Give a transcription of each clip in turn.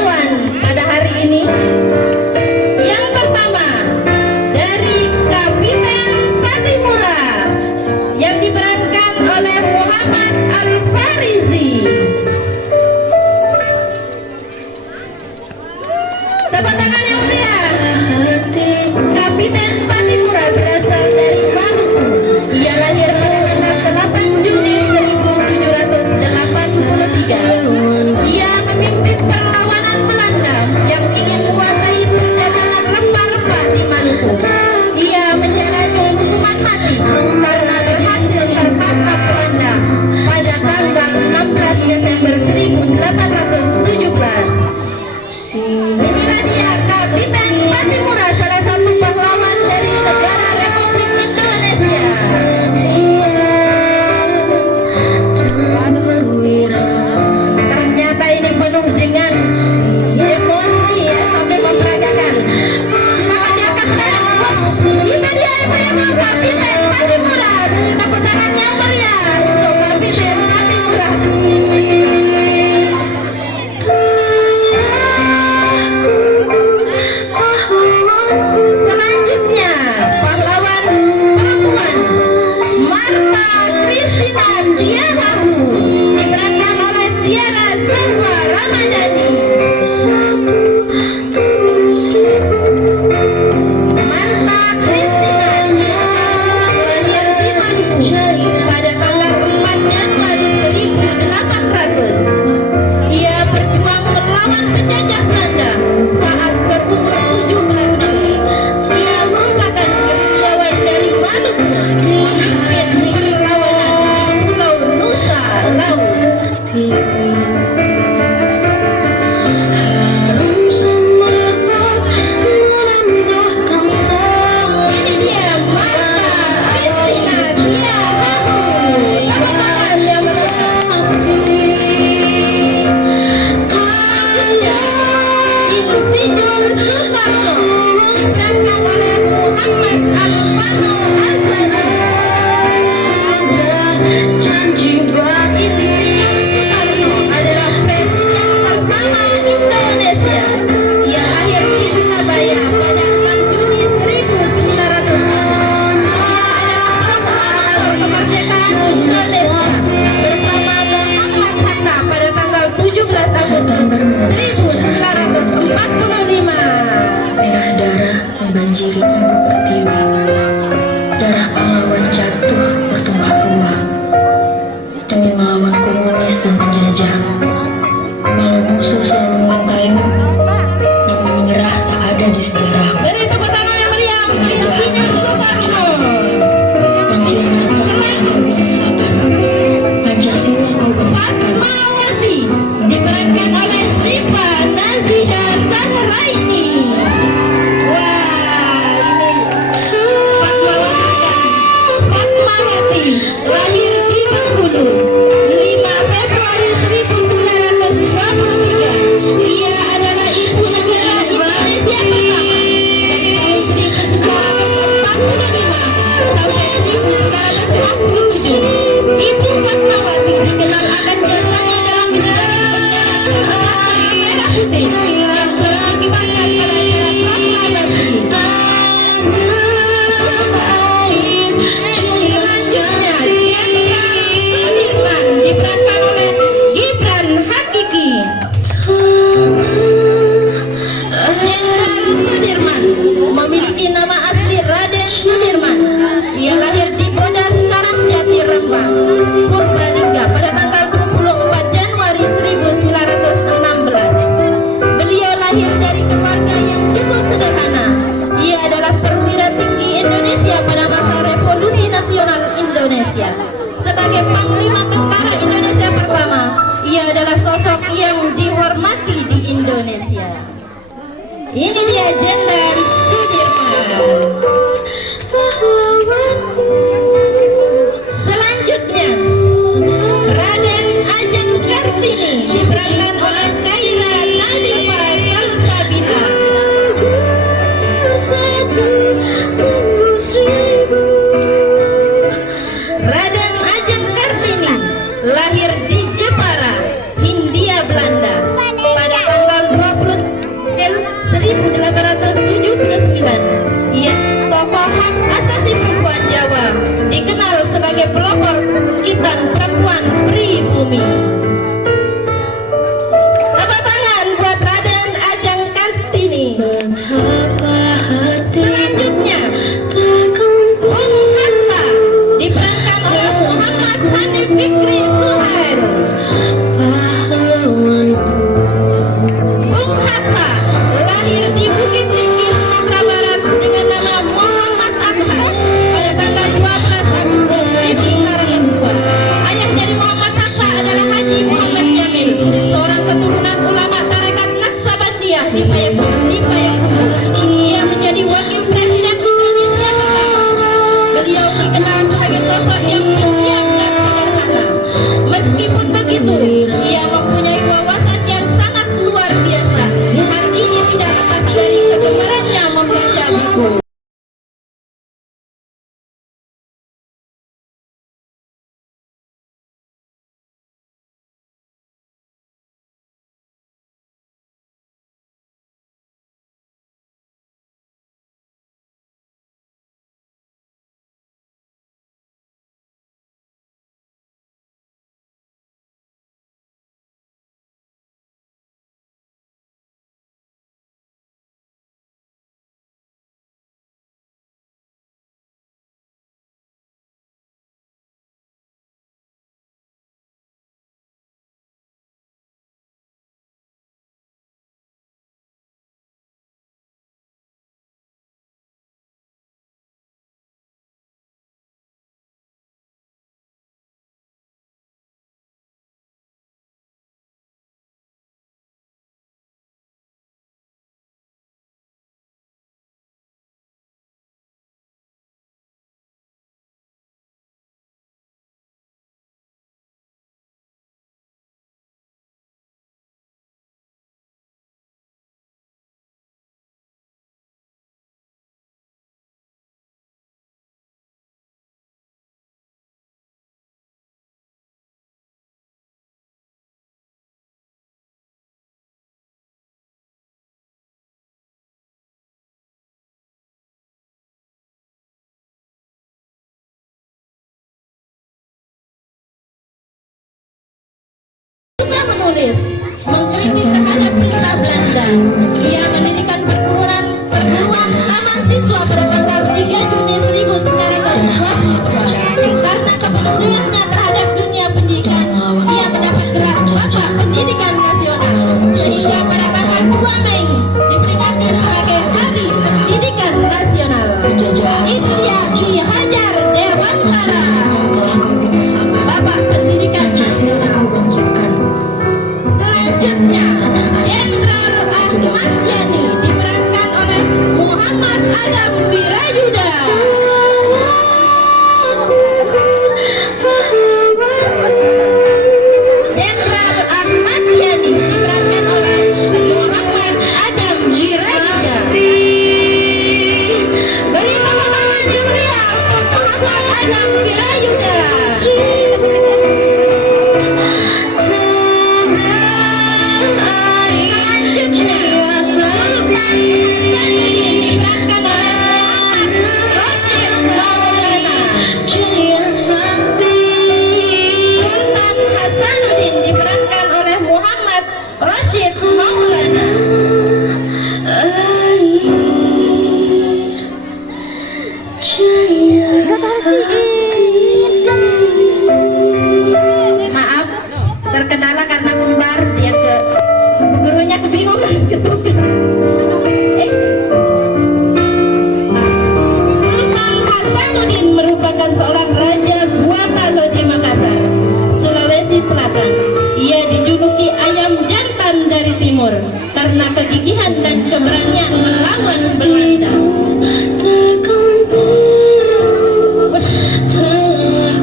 pahlawan pada hari ini. Yang pertama dari Kapiten Patimura yang diperankan oleh Muhammad Al-Farizi. Tepuk tangan yang meriah. Kapiten Patimura berasal dari Maluku. Ia lahir pada tanggal 8 Juni 1783. Ia memimpin perlawanan Belanda yang ingin menguasai perdagangan rempah-rempah di Maluku. Ia menjalani hukuman mati karena berhasil tertangkap Belanda pada tanggal 16 Desember 1817. Inilah dia Kapiten Patimura, salah satu pahlawan dari negara Republik Indonesia. Ternyata ini penuh dengan emosi ya, sampai memperagakan. Silakan diangkat tangan, bos. Itu dia yang Kapiten Patimura. Beri tepuk tangan yang meriah untuk Kapiten Patimura. Selanjutnya pahlawan perempuan Marta Christina Tiahahu diperankan oleh Tiara Zahwa Ramadhani. Marta Christina Tiahahu lahir di Maluku pada tanggal 4 Januari 1800. Ia berjuang melawan penjajah Belanda saat berumur 17 tahun. Ia merupakan gerilyawan dari Maluku, memimpin perlawanan di Pulau Nusa Laut. Ini dia Marta Christina Tiahahu. Tepuk tangan yang meriah. Insinyur Soekarno diperankan oleh Muhammad Alfano Azali. Insinyur Soekarno adalah presiden pertama Indonesia. Ia lahir di Surabaya pada 6 Juni 1900. Ia adalah proklamator kemerdekaan Indonesia bersama Muhammad Hatta pada tanggal 17 Agustus 1945. Merah darah membanjiri ibu pertiwi. Darah pahlawan jatuh bertumpah ruah demi melawan komunis dan penjajah. Walau musuh selalu mengintaimu, namun menyerah tak ada di sejarah. Beri tepuk tangan yang meriah untuk Insinyur Soekarno. Pengkhianatan kau binasakan, Pancasila kau bangkitkan. Fatmawati diperankan oleh Syifa Naziha Zahraini. Wah, Fatmawati lahir di Bengkulu 5 Februari 1923. Ia adalah ibu negara Indonesia pertama dari tahun 1945 sampai 1947. Ibu Fatmawati dikenal akan jasanya dalam menjalankan bendera merah putih yang telah dikibarkan pada era proklamasi. Selanjutnya Jenderal Sudirman diperankan oleh Gibran Hakiki. Jenderal Sudirman memiliki nama asli Raden Sudirman. Ia lahir di Bodas Karangjati, Rembang, Purbalingga pada tanggal 24 Januari 1916. Beliau lahir dari keluarga yang cukup sederhana. Ia adalah perwira tinggi Indonesia pada masa Revolusi Nasional Indonesia. Sebagai Panglima Tentara Indonesia pertama, ia adalah sosok yang dihormati di Indonesia. Ini dia Jenderal Sudirman. Selanjutnya Raden Ajeng Kartini diperankan oleh Khaira Nadifa Salsabila. Raden Ajeng Kartini lahir di Jepara, Hindia Belanda pada tanggal menulis, mengkritik terhadap perintah Belanda. Ia mendirikan perguruan utama siswa pada tanggal 3 Juni 1922. Karena kepeduliannya terhadap dunia pendidikan, ia mendapat gelar Bapak Pendidikan Nasional. Sehingga pada tanggal 2 Mei diperingati sebagai Hari Pendidikan Nasional. Itu dia Ki Hajar Dewantara, Bapak Pendidikan Nasional. Selanjutnya, Jenderal Ahmad Yani diperankan oleh Muhammad Adam Wirayuda. Jenderal Ahmad Yani diperankan oleh Muhammad Adam Wirayuda. Beri tepuk tangan yang meriah untuk Muhammad Adam Wirayuda. Sultan Hasanuddin diperankan oleh Muhammad Rashid Maulana. Maaf, terkendala karena kembar dia gurunya kebingungan ketopik. Sultan Hasanuddin merupakan seorang raja Guatalo di Makassar, Sulawesi Selatan. Ia dijuluki ayam jantan dari timur karena kegigihan dan keberanian melawan Belanda.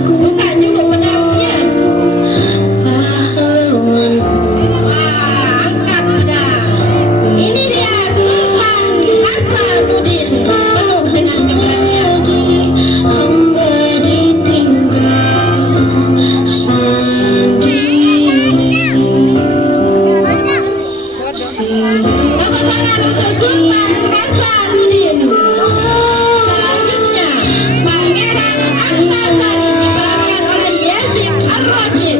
Buka juga pedang dia. Angkat pedang. Ini dia Sultan Hasanuddin, penuh dengan keberanian. Sultan Hasanuddin. Selanjutnya, Pangeran Antasari diperankan oleh Yazid Ar-Rashid.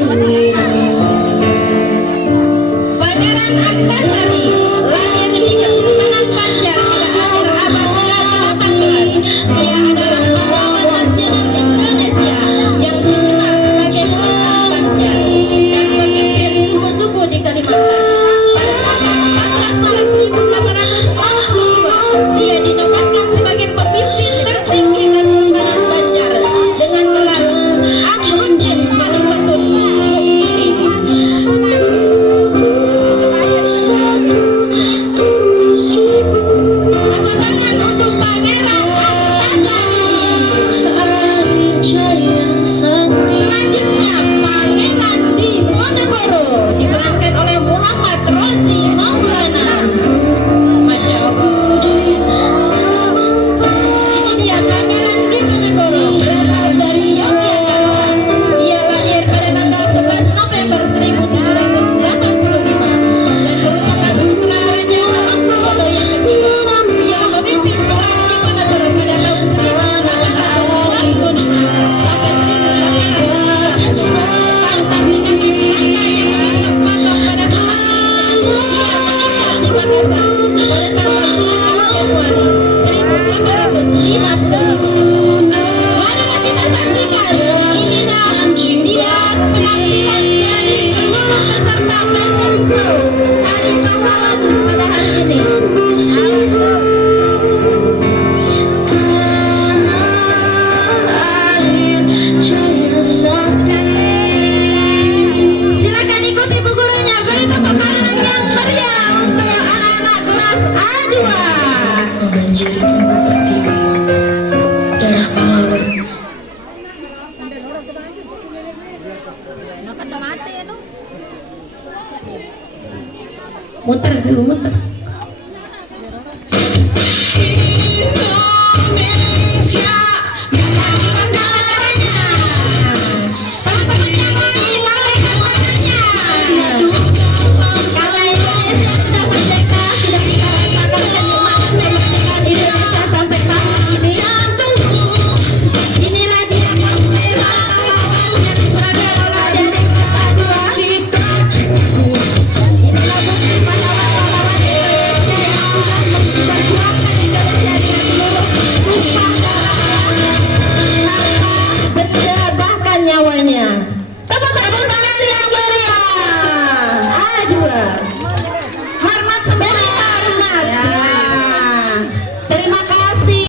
Pangeran Antasari lahir di Kesultanan Banjar pada akhir abad ke-18. Dia adalah pahlawan nasional Indonesia yang dikenal sebagai Sultan Banjar dan pemimpin suku-suku di Kalimantan. Pada tanggal 14 Maret 1842, dia dinobatkan sebagai pemimpin tertinggi Kesultanan Banjar dengan gelar Amruddin Khalifatul Mukminin. Tepuk tangan untuk Pangeran Antasari. Selanjutnya, Pangeran Diponegoro diperankan oleh Muhammad Rozi Maulana. Masya Allah. Ini dia Pangeran Diponegoro, berasal dari Yogyakarta. Ia lahir pada tanggal 11 November 1785 dan merupakan putra Raja Hamengkubuwono yang ketiga. Ia memimpin perang Diponegoro pada tahun 1825 sampai 1830. Pantas dengan perangnya yang merasa patuh pada Tuhan. Ia meninggal di Makassar pada tanggal 7 Januari 1850. Marilah kita saksikan, inilah dia penampilan dari seluruh peserta fashion show Hari Pahlawan pada hari ini. Silakan ikuti Bu gurunya, beri tepuk tangan yang meriah untuk anak-anak kelas A2. Membanjiri Tembok Pertiwi, darah pahlawan. Muter dulu, muter.